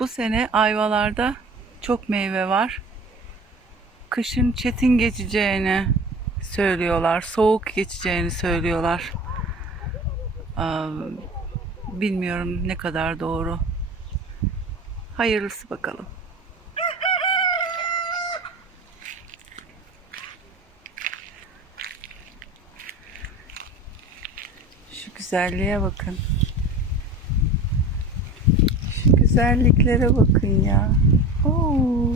Bu sene Ayvalar'da çok meyve var. Kışın çetin geçeceğini söylüyorlar. Soğuk geçeceğini söylüyorlar. Aa, bilmiyorum ne kadar doğru. Hayırlısı bakalım. Şu güzelliğe bakın. Şu güzelliklere bakın ya. Oo.